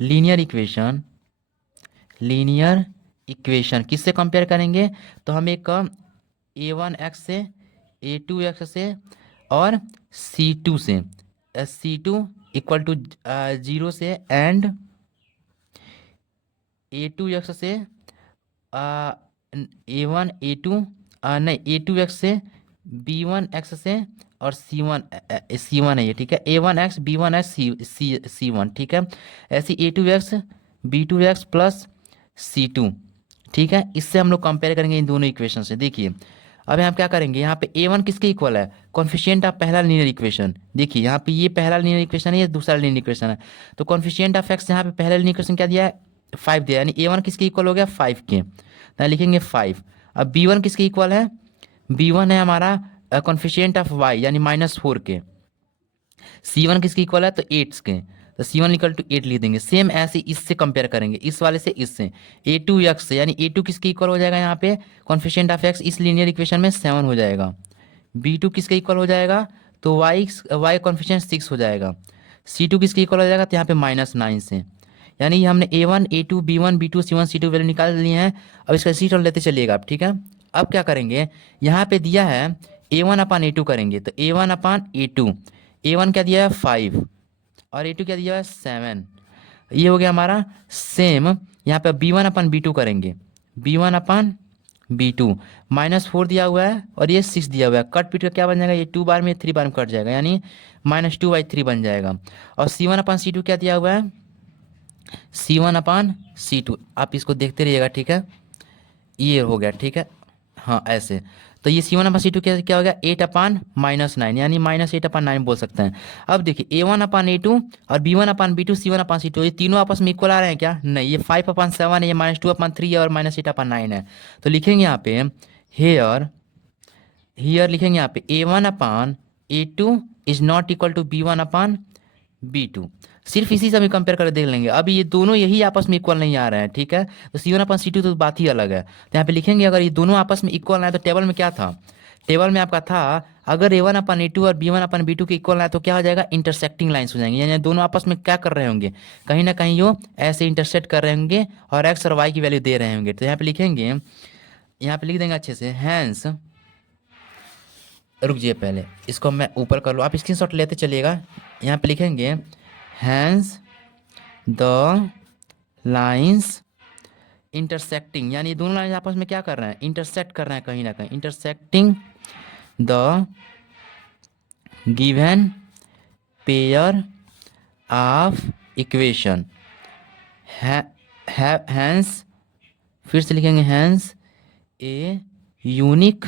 linear equation किससे कंपेयर करेंगे, तो हम एक A1x से, A2x से और C2 से, C2 इक्वल टू 0 से, एंड A2x से A1 A2 नहीं, A2x से, B1x से, और C1 है ये, ठीक है। A1x B1x C1, ठीक है। ऐसे A2x B2x प्लस C2, ठीक है। इससे हम लोग कंपेयर करेंगे इन दोनों इक्वेशन से। देखिए अब हम क्या करेंगे, यहाँ पे A1 किसके इक्वल है, कॉन्फिशिएंट ऑफ पहला लीनियर इक्वेशन। देखिए यहाँ पे ये पहला लीनियर इक्वेशन है, ये दूसरा लीनियर इक्वेशन है। तो कॉन्फिशिएंट ऑफ एक्स यहाँ पे पहला लीनियर इक्वेशन क्या दिया है, 5 दिया, यानी A1 किसके इक्वल हो गया, 5 के। तो लिखेंगे 5। अब B1 किसके इक्वल है, B1 है हमारा कॉन्फिशिएंट ऑफ वाई, यानी -4 के। C1 किसके इक्वल है, तो 8 के। तो C1 इक्वल टू 8 लिख देंगे। सेम ऐसे इससे कंपेयर करेंगे, इस वाले से इससे, A2x से, यानी A2 किसके इक्वल हो जाएगा, यहाँ पे कॉन्फिशिएंट ऑफ एक्स इस लीनियर इक्वेशन में 7 हो जाएगा। B2 किसके इक्वल हो जाएगा, तो y कॉन्फिशिएंट 6 हो जाएगा। C2 किसके इक्वल हो जाएगा, तो यहाँ पे -9 से। यानी हमने A1 A2 B1 B2 C1 C2 value निकाल लिए हैं। अब इसका सीट और लेते चलिएगा आप, ठीक है। अब क्या करेंगे, यहाँ पे दिया है A1/A2 करेंगे, तो A1/A2, A1 क्या दिया है 5 और A2 क्या दिया है 7, ये हो गया हमारा। सेम यहाँ पे B1/B2 करेंगे, B1/B2 -4 दिया हुआ है और ये 6 दिया हुआ है। कट पीट का क्या बन जाएगा, ये 2 बार में 3 बार में कट जाएगा, यानी -2/3 बन जाएगा। और C1/C2 क्या दिया हुआ है, C1/C2, आप इसको देखते रहिएगा, ठीक है। ये हो गया, ठीक है, हाँ ऐसे। तो ये C1/C2 क्या हो गया, 8/-9, यानी -8/9 बोल सकते हैं। अब देखिए A1/A2 और B1/B2 C1/C2, ये तीनों आपस में इक्वल आ रहे हैं क्या, नहीं। ये 5/7 है, ये -2/3 है और -8/9 है। तो लिखेंगे यहाँ पे हियर लिखेंगे यहाँ पे A1/A2 is not equal to B1/B2। सिर्फ इसी से हम कंपेयर कर देख लेंगे। अभी ये दोनों यही आपस में इक्वल नहीं आ रहे हैं, ठीक है। तो C1/C2 तो बात ही अलग है। तो यहाँ पे लिखेंगे अगर ये दोनों आपस में इक्वल आए, तो टेबल में क्या था, टेबल में आपका था अगर A1/A2 और B1/B2 के इक्वल आए तो क्या हो जाएगा, इंटरसेक्टिंग लाइन्स हो जाएंगे। यानी दोनों आपस में क्या कर रहे होंगे, कहीं ना कहीं वो ऐसे इंटरसेक्ट कर रहे होंगे और एक्स और वाई की वैल्यू दे रहे होंगे। तो यहाँ पे लिखेंगे, यहाँ पे लिख देंगे अच्छे से, हैंस, रुक जाइए पहले इसको मैं ऊपर कर लूँ, आप स्क्रीनशॉट लेते चलिएगा। यहाँ पे लिखेंगे हैंस द लाइंस इंटरसेक्टिंग, यानी दोनों लाइन आपस में क्या कर रहे हैं, इंटरसेक्ट कर रहे हैं कहीं ना कहीं, intersecting the given pair of equation. Hence, फिर से लिखेंगे हैंस ए यूनिक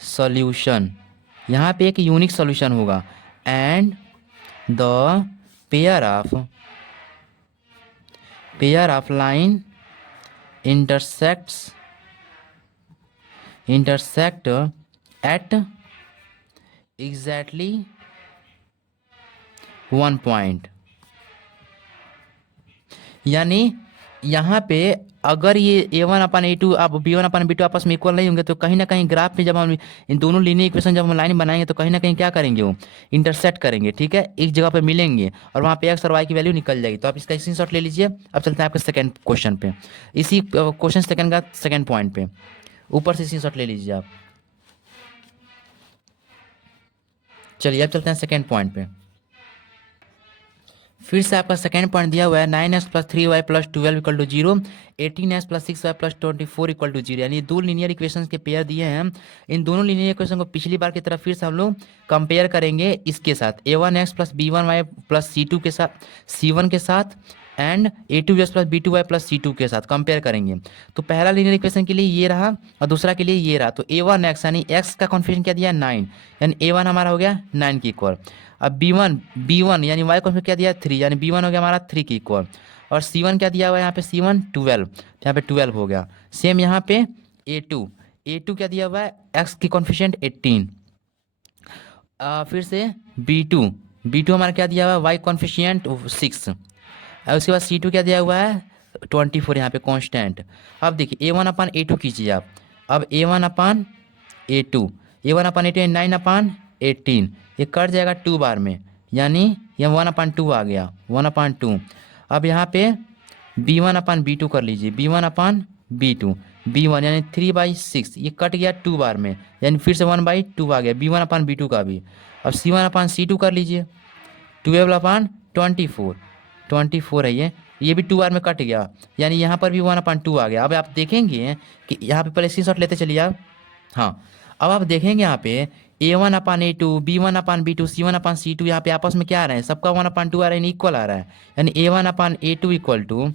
सॉल्यूशन, यहाँ पे एक यूनिक सॉल्यूशन होगा। And the pair of line intersect at exactly 1 point. यानी यहाँ पे अगर ये A1/A2 आप B1/B2 आपस में इक्वल नहीं होंगे, तो कहीं ना कहीं ग्राफ में जब हम इन दोनों लीनियर इक्वेशन जब हम लाइन बनाएंगे, तो कहीं ना कहीं क्या करेंगे, वो इंटरसेक्ट करेंगे, ठीक है। एक जगह पे मिलेंगे और वहाँ पे एक्स और वाई की वैल्यू निकल जाएगी। तो आप इसका स्क्रीनशॉट ले लीजिए। अब चलते हैं आपके सेकंड क्वेश्चन पे, इसी क्वेश्चन सेकंड का सेकंड पॉइंट पे, ऊपर से स्क्रीनशॉट ले लीजिए आप। चलिए अब चलते हैं सेकंड पॉइंट पे। फिर से आपका सेकंड पॉइंट दिया हुआ है 9x plus 3y plus 12 equal to 0, 18x plus 6y plus 24 equal to 0। यानी दो लीनियर इक्वेशंस के पेयर दिए हैं। इन दोनों लीनियर इक्वेशन को पिछली बार की तरह फिर से हम लोग कंपेयर करेंगे इसके साथ a1x plus b1y plus c2 के साथ, c1 के साथ, and a2x plus b2y plus c2 के साथ कंपेयर करेंगे। तो पहला लीनियर इक्वेशन के लिए ये रहा और दूसरा के लिए ये रहा। तो a1x यानी x का कॉन्फिगरेशन क्या दिया 9, यानी a1 हमारा हो गया 9 के इक्वल। अब b1 यानी y कॉन्फिगरेशन क्या दिया 3, यानी b1 हो गया हमारा 3 के इक्वल। और c1 क्या दिया हुआ है यहाँ पे c1 12, यहाँ पे 12 हो गया। सेम यहाँ पे a2 क्या दिया हुआ है x की कॉन्फिगरेशन 18। फिर से b2 हमारा क्या दिया हुआ है y कॉन्फिगरेशन 6। और उसके बाद C2 क्या दिया हुआ है 24 यहाँ पे कांस्टेंट। अब देखिए a1 अपान a2 कीजिए आप। अब a1 अपान a2 9 अपान 18, ये कट जाएगा 2 बार में, यानी ये 1 अपान 2 आ गया 1 अपान 2। अब यहाँ पे b1 अपान b2 कर लीजिए, b1 अपान b1 यानी 3/6, ये कट गया 2 बार में, यानी फिर से 1/2 आ गया b1 अपान b2 का भी। अब c1 अपान c2 कर लीजिए, 12 अपान 24 है ये भी 2 बार में कट गया, यानी यहाँ पर भी 1/2 आ गया। अब आप देखेंगे कि यहाँ पे पहले स्क्रीनशॉट लेते चलिए आप। हाँ, अब आप देखेंगे यहाँ पे a1 upon a2, b1 upon b2, c1 upon c2 यहाँ पे आपस में क्या आ रहा है, सबका 1/2 आ रहा है, इक्वल आ रहा है। यानी a1 upon a2 equal to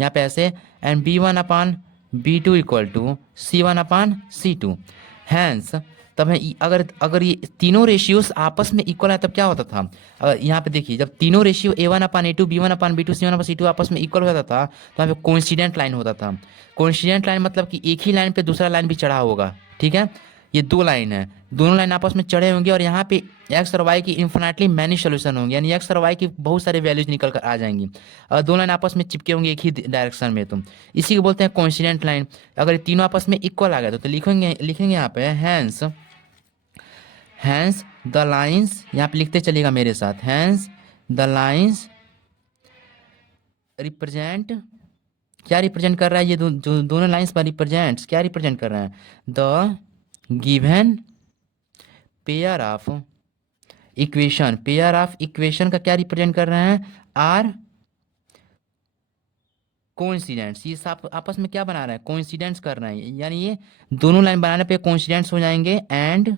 यहाँ पे ऐसे, and b1 upon b2 equal to c1 upon c2। Hence तब है अगर ये तीनों रेशियोस आपस में इक्वल है तब क्या होता था। अगर यहाँ पे देखिए जब तीनों ratio a1 upon a2, b1 upon b2, c1 upon c2 आपस में इक्वल होता था तो यहाँ पे कोइंसिडेंट लाइन होता था। कोइंसिडेंट लाइन मतलब कि एक ही लाइन पे दूसरा लाइन भी चढ़ा होगा, ठीक है। ये दो लाइन है, दोनों लाइन आपस में चढ़े होंगे और यहाँ पे एक्स और वाई की इन्फिनिटली मैनी सोल्यूशन होंगे, यानी एक्स और वाई की बहुत सारे वैल्यूज निकल कर आ जाएंगी। अगर दो लाइन आपस में चिपके होंगे एक ही डायरेक्शन में, तो इसी को बोलते हैं कोइंसिडेंट लाइन। अगर ये तीनों आपस में इक्वल आ गया तो लिखेंगे यहाँ पे हैंस द लाइन्स, यहाँ पे लिखते चलिएगा मेरे साथ, हैंस द लाइन्स रिप्रेजेंट, क्या रिप्रेजेंट कर रहा है ये जो दोनों लाइन्स पर रिप्रेजेंट्स क्या रिप्रेजेंट कर रहे हैं, the given pair of equation का क्या रिप्रेजेंट कर रहे हैं, आर कोइंसिडेंट्स। ये सब आपस में क्या बना रहे हैं, कोइंसिडेंट्स कर रहे हैं, यानी ये दोनों लाइन बनाने पे कोइंसिडेंट्स हो जाएंगे। And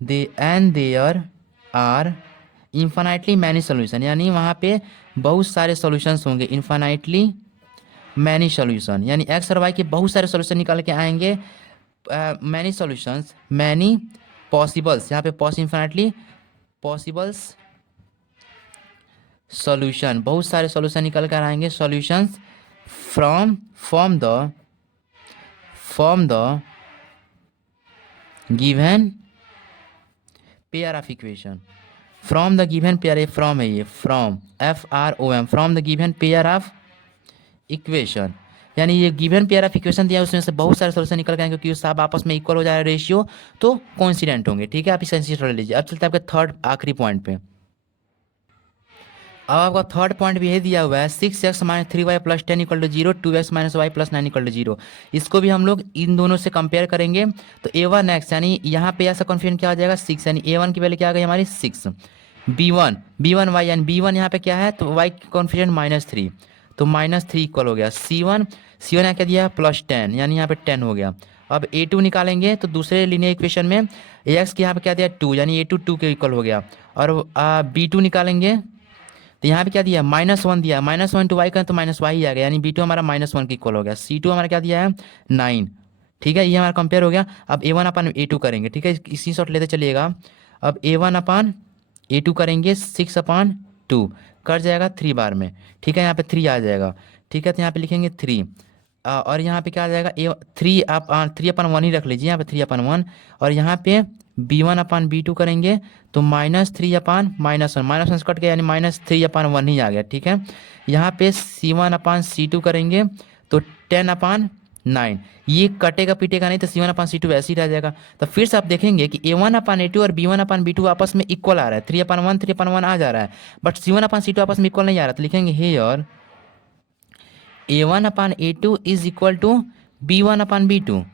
there are infinitely many solution, यानी वहाँ पे बहुत सारे सॉल्यूशंस होंगे, इन्फिनिटली मैनी सोल्यूशन, यानी एक्स और वाई के बहुत सारे सॉल्यूशन निकाल के आएंगे। मैनी सॉल्यूशंस, मैनी पॉसिबल्स, यहाँ पे इन्फिनिटली पॉसिबल्स सॉल्यूशन, बहुत सारे सॉल्यूशन निकल कर आएंगे। Solutions from the given pair of equation, from the given pair, ये फ्रॉम है, ये from FROM, from the given pair of equation, यानी ये गिवन पेयर ऑफ इक्वेशन दिया उसमें से बहुत सारे सॉल्यूशन निकल गए क्योंकि सब आपस में इक्वल हो जा रहा है रेशियो, तो कोइंसिडेंट होंगे, ठीक है। आप इसका आंसर ले लीजिए। अब चलते हैं आपके थर्ड आखिरी पॉइंट पे। अब आपका थर्ड पॉइंट भी यही दिया हुआ है 6x minus 3y plus 10 equal to 0, 2x minus y plus 9 equal to 0। इसको भी हम लोग इन दोनों से कंपेयर करेंगे। तो a1x यानी यहाँ पे ऐसा कॉन्फिगरेशन क्या हो जाएगा 6, यानी a1 की वैल्यू क्या आ गई हमारी 6। b1y यानी b1 यहाँ पे क्या है तो y की कॉन्फिगरेशन -3, तो -3 इक्वल हो गया c1 यहाँ क्या दिया प्लस 10, यानी यहाँ पे 10 हो गया। अब a2 निकालेंगे तो दूसरे लीनियर इक्वेशन में ax के यहाँ पे क्या दिया 2, यानी a2 2 के इक्वल हो गया। और b2 निकालेंगे तो यहाँ पे क्या दिया -1 दिया, -1 टू वाई का तो माइनस वाई आ गया, यानी b2 हमारा -1 के इक्वल हो गया। c2 हमारा क्या दिया है 9, ठीक है, ये हमारा कंपेयर हो गया। अब a1 अपान a2 करेंगे, ठीक है, इसी शॉट लेते चलिएगा। अब a1 अपान a2 करेंगे 6/2 कर जाएगा 3 बार में, ठीक है, यहाँ पे 3 आ जाएगा, ठीक है, तो यहाँ पे लिखेंगे 3 और यहाँ पे क्या आ जाएगा 3/1 ही रख लीजिए, यहाँ पे 3/1 और यहाँ पे b1 अपान b2 करेंगे तो -3/-1 कट गया, यानी -3/1 ही आ गया, ठीक है। यहाँ पे c1 अपान c2 करेंगे तो 10/9, ये कटेगा पीटेगा नहीं तो c1 अपान c2 वैसे ही रह जाएगा। तो फिर से आप देखेंगे कि a1 अपान a2 और b1 अपान b2 आपस में इक्वल आ रहा है, 3/1 आ जा रहा है, बट c1 अपान c2 आपस में इक्वल नहीं आ रहा। तो लिखेंगे here a1 upon a2 is equal to b1 upon b2,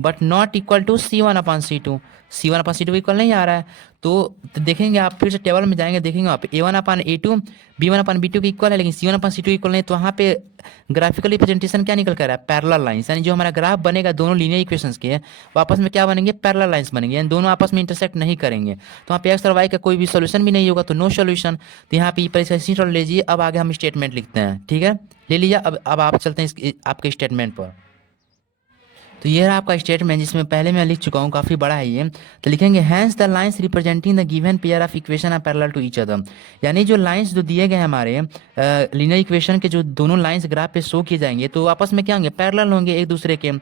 but not equal to C1/C2। C1/C2 equal नहीं आ रहा है। तो देखेंगे आप, फिर से टेबल में जाएंगे, देखेंगे आप A1/A2 B1/B2 के इक्वल है, लेकिन C1/C2 इक्वल नहीं। तो वहाँ पे ग्राफिकल रिप्रेजेंटेशन क्या निकल कर रहा है? पैरेलल लाइंस, यानी जो हमारा ग्राफ बनेगा दोनों लीनियर इक्वेशंस के, वो आपस में क्या बनेंगे? पैरेलल लाइंस बनेंगे, यानी दोनों आपस में इंटरसेक्ट नहीं करेंगे। तो वहाँ पे एक्स और वाई का कोई भी सोल्यूशन भी नहीं होगा, तो नो सोल्यूशन। तो यहाँ पे परीक्षा ले लीजिए। अब आगे हम स्टेटमेंट लिखते हैं, ठीक है, ले लीजिए। अब आप चलते हैं आपके स्टेटमेंट पर। तो ये रहा आपका स्टेटमेंट, जिसमें पहले मैं लिख चुका हूँ, काफ़ी बड़ा है ये। तो लिखेंगे hence the lines representing the given pair of equation are parallel to each other. यानी जो लाइंस जो दिए गए हैं हमारे लीनियर इक्वेशन के, जो दोनों लाइंस ग्राफ पे शो किए जाएंगे, तो आपस में क्या होंगे? पैरेलल होंगे एक दूसरे के।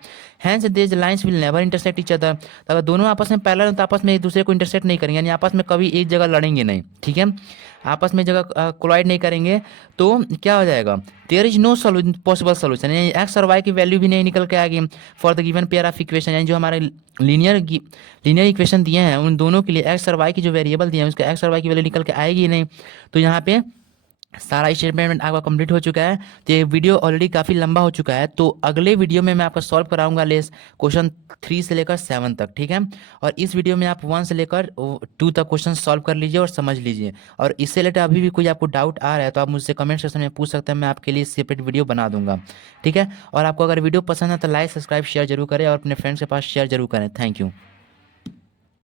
Hence this lines will never intersect each other. तो अगर दोनों आपस में पैरेलल, तो आपस में एक दूसरे को इंटरसेक्ट नहीं करेंगे, यानी आपस में कभी एक जगह लड़ेंगे नहीं, ठीक है, आपस में जगह कोलाइड नहीं करेंगे। तो क्या हो जाएगा? There is no possible solution, यानी एक्स और वाई की वैल्यू भी नहीं निकल के आएगी for the given pair of equation. यानी जो हमारे लीनियर इक्वेशन दिए हैं, उन दोनों के लिए एक्स और वाई की जो वेरिएबल दिए हैं, उसका एक्स और वाई की वैल्यू निकल के आएगी ही नहीं। तो यहाँ पे सारा स्टेटमेंट आपका कंप्लीट हो चुका है। तो ये वीडियो ऑलरेडी काफ़ी लंबा हो चुका है, तो अगले वीडियो में मैं आपका सॉल्व कराऊंगा लेस क्वेश्चन 3 से लेकर 7 तक, ठीक है। और इस वीडियो में आप 1 से लेकर 2 तक क्वेश्चन सॉल्व कर लीजिए और समझ लीजिए। और इससे रिलेटेड अभी भी कोई आपको डाउट आ रहा है, तो आप मुझसे कमेंट सेक्शन में पूछ सकते हैं, मैं आपके लिए सेपरेट वीडियो बना दूंगा, ठीक है। और आपको अगर वीडियो पसंद है तो लाइक, सब्सक्राइब, शेयर जरूर करें और अपने फ्रेंड्स के पास शेयर जरूर करें। Thank you.